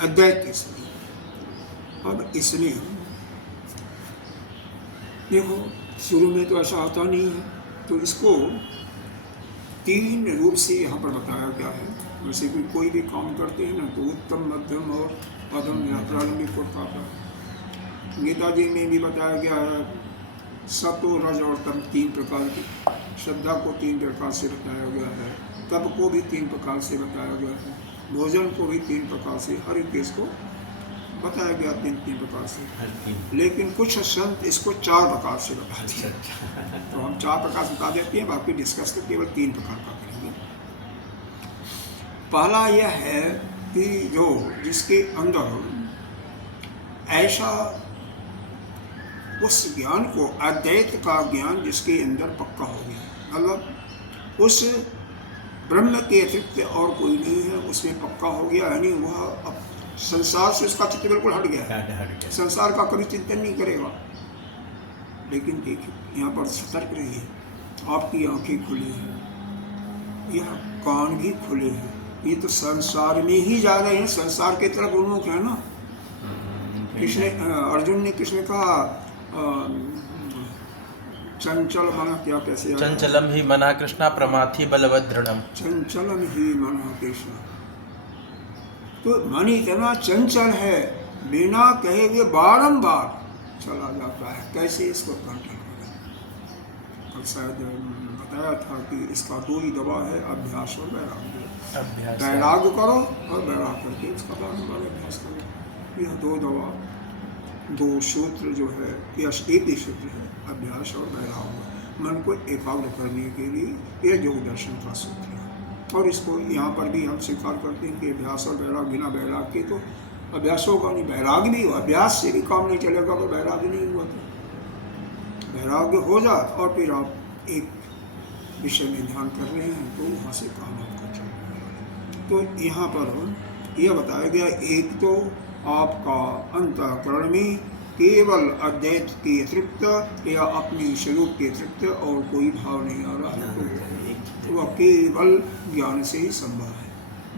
अद्वैत की स्थिति। अब इसमें देखो शुरू में तो ऐसा आता नहीं है, तो इसको 3 रूप से यहाँ पर बताया गया है। वैसे भी कोई भी काम करते हैं ना, तो उत्तम, मध्यम और अधम या प्रारंभिक को पाता है। गीता जी में भी बताया गया है, सतो, रज और तम 3 प्रकार की। श्रद्धा को 3 प्रकार से बताया गया है, तप को भी 3 प्रकार से बताया गया है, भोजन को भी 3 प्रकार से, हर एक चीज को बताया गया 3 प्रकार से। लेकिन कुछ संत इसको 4 प्रकार से बताते हैं, तो हम 4 प्रकार से बता देते हैं, बाकी डिस्कस तो केवल 3 प्रकार का करेंगे। पहला यह है कि जो जिसके अंदर ऐसा उस ज्ञान को, अद्वैत का ज्ञान जिसके अंदर पक्का हो गया, मतलब उस ब्रह्म के अतिरिक्त और कोई नहीं है, उसमें पक्का हो गया, यानी वह अब संसार से उसका चित्त बिल्कुल हट गया, संसार का कभी चिंतन नहीं करेगा। लेकिन देखिए यहाँ पर सतर्क रहिए, आपकी आंखें खुली हैं, यह कान भी खुले हैं, ये तो संसार में ही जा रहे हैं, संसार के तरफ उन्मुख है ना। कृष्ण, अर्जुन ने कृष्ण कहा चंचल मना, क्या कैसे, चंचलम ही मना कृष्णा प्रमाथि बलवदृढ़म, चंचलम ही मना कृष्ण। तो मन इतना चंचल है, बिना कहे हुए बारंबार चला जाता है, कैसे इसको कंट्रोल करें। और शायद बताया था कि इसका 2 ही दवा है, अभ्यास और वैराग्य। वैराग्य करो और वैराग करके उसका बारंबार अभ्यास करो। यह 2 दवा, 2 सूत्र जो है, यह एक ही सूत्र है, अभ्यास और वैराग्य। मन को एकाग्र करने के लिए यह योग दर्शन का सूत्र है। और इसको यहाँ पर भी हम स्वीकार करते हैं कि अभ्यास और वैराग, बिना वैराग के तो अभ्यास होगा नहीं, वैराग भी हो, अभ्यास से भी काम नहीं चलेगा, तो वैराग नहीं हुआ। तो वैराग्य हो जाए और फिर आप एक विषय में ध्यान कर रहे हैं, तो वहाँ से काम आपका चल रहा है। तो यहाँ पर यह बताया गया, एक तो आपका अंतःकरण में केवल अद्वैत के अतिरिक्त या अपनी स्वरूप के अतिरिक्त और कोई भाव नहीं आ रहा है, तो वह केवल ज्ञान से ही संभव है,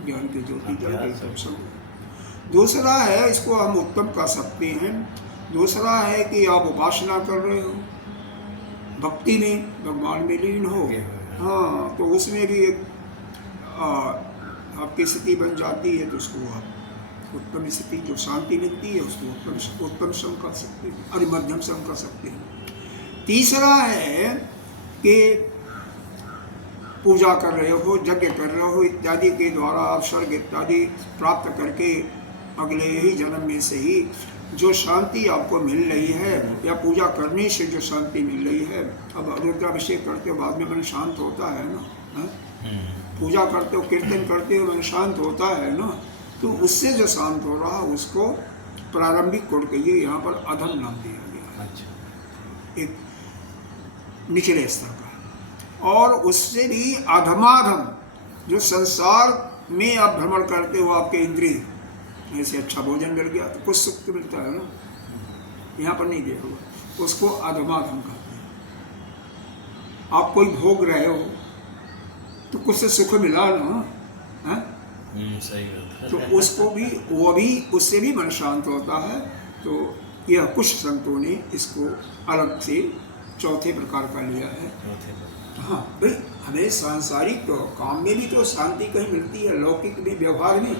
ज्ञान की ज्योति जल के सब संभव। दूसरा है, इसको हम उत्तम कह सकते हैं, दूसरा है कि आप उपासना कर रहे हो, भक्ति में, भगवान में लीन हो, हाँ, तो उसमें भी एक आपकी स्थिति बन जाती है, तो उसको आप उत्तम स्थिति, जो शांति मिलती है, उसको उत्तम सम कर सकते हैं और मध्यम सम कर सकते हैं। तीसरा है कि पूजा कर रहे हो, यज्ञ कर रहे हो इत्यादि के द्वारा आप स्वर्ग इत्यादि प्राप्त करके अगले ही जन्म में से ही जो शांति आपको मिल रही है, या पूजा करने से जो शांति मिल रही है, अब रुद्राभिषेक करते हो बाद में मन शांत होता है ना, पूजा करते हो, कीर्तन करते हो, मन शांत होता है ना, तो उससे जो शांत हो रहा उसको प्रारंभिक कोड कहिए, यहाँ पर अधम नाम दिया गया, एक निचले स्तर का। और उससे भी अधमाधम, जो संसार में आप भ्रमण करते हो, आपके इंद्रिय, ऐसे अच्छा भोजन मिल गया तो कुछ सुख तो मिलता है ना, यहाँ पर नहीं देखोगे, उसको अधमाधम कहते हैं। आप कोई भोग रहे हो तो कुछ से सुख मिला ना, है? सही है। तो उसको भी, वो भी, उससे भी मन शांत होता है। तो यह कुछ संतों ने इसको अलग से चौथे प्रकार का लिया है। हाँ भाई, हमें सांसारिक तो काम में भी तो शांति कहीं मिलती है, लौकिक भी व्यवहार में,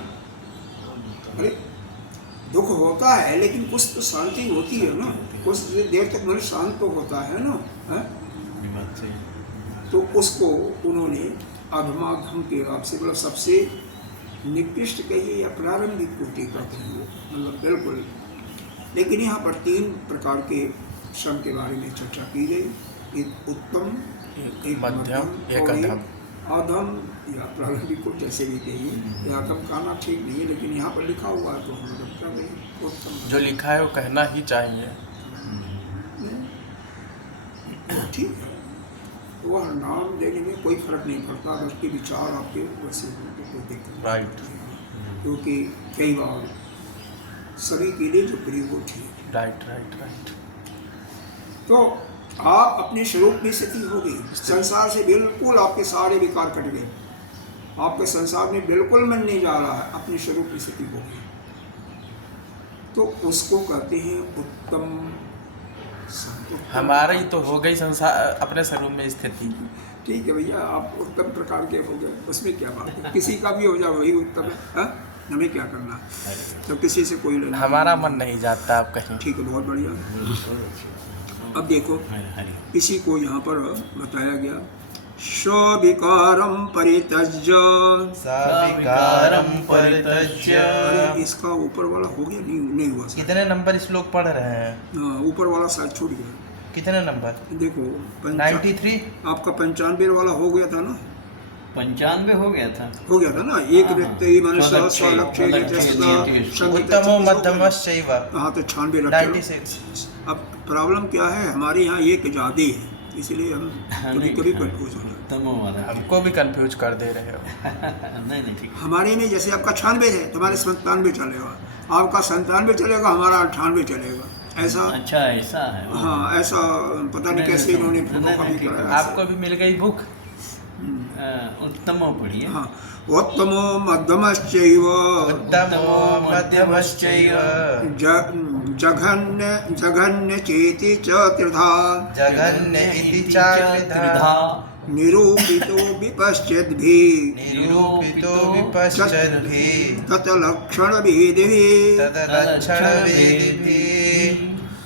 अरे दुख होता है लेकिन कुछ तो शांति होती है ना, कुछ देर तक मन शांत तो होता है ना, है? तो उसको उन्होंने अधमाधम के नाम से, मतलब सबसे निकृष्ट कहिए या प्रारंभिक कोटि का कहिए, मतलब बिल्कुल। लेकिन यहाँ पर 3 प्रकार के श्रम के बारे में चर्चा की गई। एक उत्तम, एक मध्यम, एक और अधम। अधम या प्रारंभिक को जैसे भी कहिए। या अधम कहना ठीक नहीं है, लेकिन यहाँ पर लिखा हुआ है तो हम लोग क्या कहें, उत्तम जो लिखा है वो कहना ही चाहिए। ठीक है। वह नाम देने में कोई फर्क नहीं पड़ता, बल्कि विचार आपके वैसे होने कोई दिक्कत नहीं। राइट क्योंकि कई बार सभी के लिए जो प्रयोग हो ठीक। Right right right. तो आप अपने स्वरूप में स्थिति हो गई, संसार से बिल्कुल आपके सारे विकार कट गए, आपके संसार में बिल्कुल मन नहीं जा रहा है, अपने स्वरूप में स्थिति हो गई, तो उसको कहते हैं उत्तम संत। हमारा ही तो हो गई संसार अपने स्वरूप में स्थिति। ठीक है भैया, आप उत्तम प्रकार के हो गए, उसमें क्या बात है, किसी का भी हो जाए वही उत्तम है, हाँ? हमें क्या करना है, तो किसी से कोई लेना हमारा मन नहीं जाता आप कहीं। ठीक है, बहुत बढ़िया। अब देखो इसी को यहाँ पर बताया गया, स्विकारम परित्यज्य। सविकारम परित्यज्य। अरे इसका ऊपर वाला हो गया, नहीं हुआ सर। कितने नंबर श्लोक पढ़ रहे हैं? हाँ, ऊपर वाला शायद छूट गया। कितने नंबर? देखो 93। आपका 95 वाला हो गया था ना, 95 हो गया था। हो गया था ना, एक व्यक्ति मनुष्य स्वलक्ष्य उत्तमो मध्यमश्चैव। हाँ, तो 96 96। अब प्रॉब्लम क्या है, हमारे यहाँ एक ज़्यादा है, इसलिए हम कभी कभी कंफ्यूज हो जाते हैं। तमो वाला हमको भी कंफ्यूज कर दे रहे हो। नहीं ठीक। हमारे में जैसे आपका 96 है, तुम्हारे 97 चलेगा, आपका 97 चलेगा, हमारा 98 चलेगा, ऐसा। अच्छा ऐसा है। हाँ, ऐसा पता नहीं कैसे इन्होंने फोटोकॉपी कराया। आपको भी मिल गई बुक। उत्तमो पढ़िए। हाँ, उत्तमो मध्यमश्चैव। उत्तमो मध्यमश्चैव। जघन्य चेति च त्रिधा। जघन्य इति च त्रिधा। निरूपितो विपश्चिद्भिः। निरूपितो विपश्चिद्भिः। तत्लक्षणभेदिभिः। तदलक्षणभेदिभिः।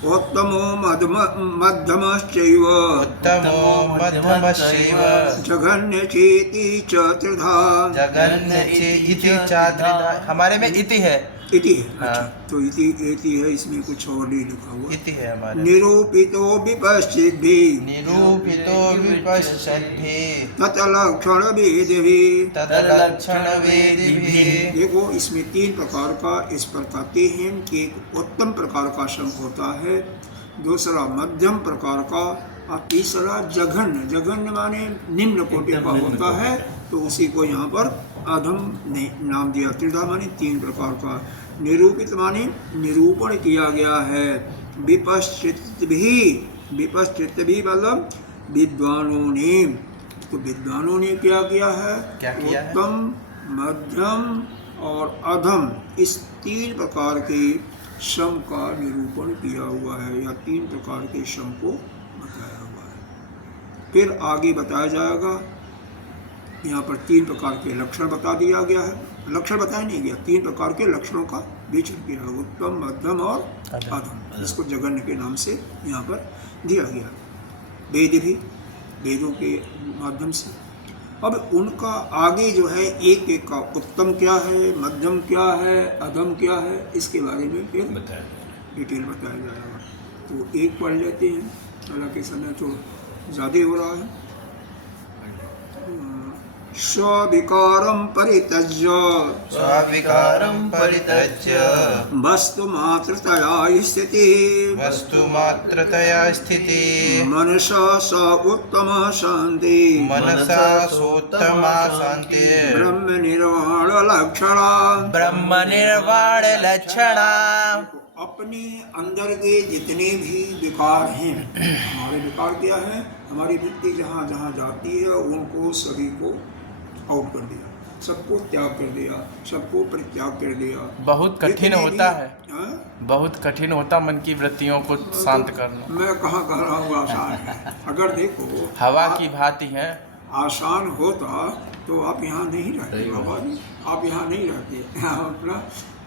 उत्तमो मध्यमश्चैव। उत्तमो मध्यमश्चैव। जघन्य चेति च त्रिधा। जघन्य इति च त्रिधा। हमारे में इति है। इति है। हाँ। अच्छा, तो इति है, इसमें कुछ और नहीं लिखा हुआ। इति है हमारे। निरूपितो विपश्चिद्भिः। निरूपितो विपश्चिद्भिः। तत्लक्षणभेदिभिः। तदलक्षणभेदिभिः। देखो इसमें 3 प्रकार का इस पर कहते हैं कि एक उत्तम प्रकार का शम होता है, दूसरा मध्यम प्रकार का, और तीसरा जघन्य। जघन्य माने निम्न कोटि का होता है, तो उसी को यहाँ पर अधम ने नाम दिया। त्रिधा माने 3 प्रकार का। निरूपित माने निरूपण किया गया है। विपश्चित भी मतलब विद्वानों ने, तो विद्वानों ने क्या किया है, क्या किया है? उत्तम, मध्यम और अधम, इस 3 प्रकार के शम का निरूपण किया हुआ है, या 3 प्रकार के शम को बताया हुआ है। फिर आगे बताया जाएगा, यहाँ पर 3 प्रकार के लक्षण बता दिया गया है। लक्षण बताया नहीं गया, 3 प्रकार के लक्षणों का विचरण किया है, उत्तम, मध्यम और अधम। इसको जघन्य के नाम से यहाँ पर दिया गया। वेद भी, वेदों के माध्यम से। अब उनका आगे जो है एक एक का उत्तम क्या है, मध्यम क्या है, अधम क्या है, इसके बारे में फिर डिटेल बताया जाएगा। तो एक पढ़ लेते हैं, हालांकि समय तो ज़्यादा हो रहा है। स्विकारं परित्यज्य। स्विकारं परित्यज्य। वस्तुमात्रतया स्थितिः। वस्तुमात्रतया स्थितिः। मनसा स उत्तमा शान्तिः। मनसा सोत्तमा शान्तिः। ब्रह्म निर्वाण लक्षणा। ब्रह्म निर्वाण लक्षणा। अपने अंदर के जितने भी विकार हैं, हमारे विकार क्या है, हमारी वृत्ति जहाँ जहाँ जाती है उनको सभी को आउट कर दिया, सबको त्याग कर दिया, सबको परित्याग कर दिया। बहुत कठिन होता है। हाँ? बहुत कठिन होता मन की वृत्तियों को शांत करना। मैं कहाँ कह रहा हूँ आसान है। अगर देखो हवा की भांति है। आसान होता तो आप यहाँ नहीं रहते बाबा जी, आप यहाँ नहीं रहते। अपना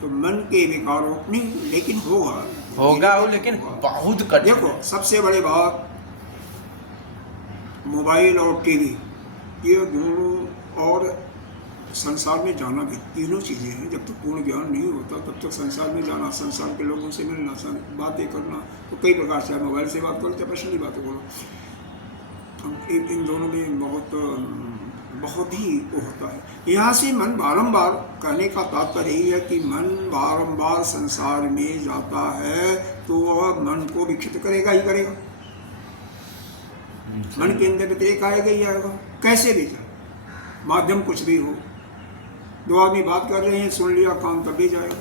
तो मन के विकारों नहीं, लेकिन होगा वो, लेकिन बहुत कठिन। देखो सबसे बड़ी बात, मोबाइल और टीवी, ये दोनों और संसार में जाना भी, तीनों चीज़ें हैं। जब तक पूर्ण ज्ञान नहीं होता तब तक संसार में जाना, संसार के लोगों से मिलना, बातें करना, तो कई प्रकार से मोबाइल से बात करो चाहे पर्सनली बातें करो, इन दोनों में बहुत ही वो होता है। यहाँ से मन बारंबार, कहने का तात्पर्य यही है कि मन बारंबार संसार में जाता है तो वह मन को विक्षिप्त करेगा ही करेगा। मन के अंदर व्यतिरेक आएगा ही आएगा, कैसे भी जाए, माध्यम कुछ भी हो। दो आदमी बात कर रहे हैं, सुन लिया, काम तब भी जाएगा,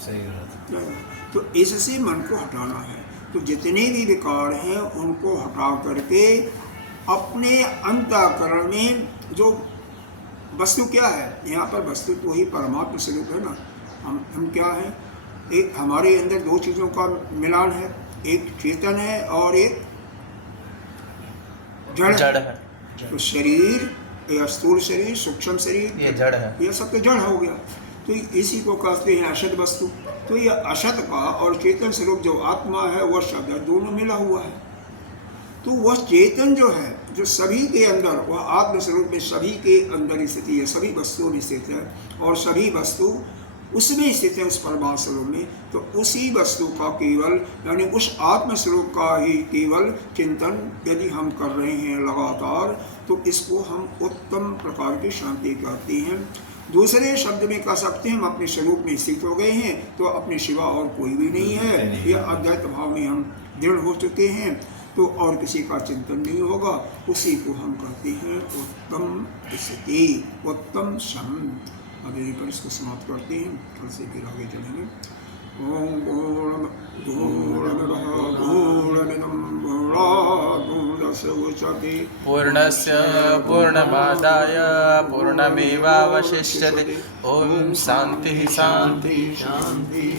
सही बात। जाएगा। तो इससे मन को हटाना है। तो जितने भी विकार हैं उनको हटा करके अपने अंतःकरण में जो वस्तु क्या है, यहाँ पर वस्तु तो ही परमात्मा स्वरूप है ना। हम क्या हैं, एक हमारे अंदर दो चीज़ों का मिलान है, एक चेतन है और एक जड़ है। तो शरीर, यह स्थूल शरीर, सूक्ष्म शरीर, ये जड़ है, यह सब तो जड़ हो गया। तो इसी को कहते हैं अशद वस्तु। तो यह अशद का और चेतन स्वरूप जो आत्मा है वह शब्द है, दोनों मिला हुआ है। तो वह चेतन जो है, जो सभी के अंदर, वह आत्म स्वरूप में सभी के अंदर स्थिति है, सभी वस्तुओं में स्थित है और सभी वस्तु उसमें स्थित है, उस परमात्मा स्वरूप में। तो उसी वस्तु का केवल, यानी उस आत्म स्वरूप का ही केवल चिंतन यदि हम कर रहे हैं लगातार, तो इसको हम उत्तम प्रकार की शांति कहते हैं। दूसरे शब्द में कह सकते हैं हम अपने स्वरूप में स्थित हो गए हैं, तो अपने सिवा और कोई भी नहीं है। यह अद्वैत भाव में हम दृढ़ हो चुके हैं, तो और किसी का चिंतन नहीं होगा। उसी को हम कहते हैं उत्तम स्थिति, उत्तम सम। अब यहीं पर इसको समाप्त करते हैं, कल से फिर आगे चलेंगे। ओम पूर्णस्य पूर्णमादाय पूर्णमेवावशिष्यते। ओम शांति शांति शांति।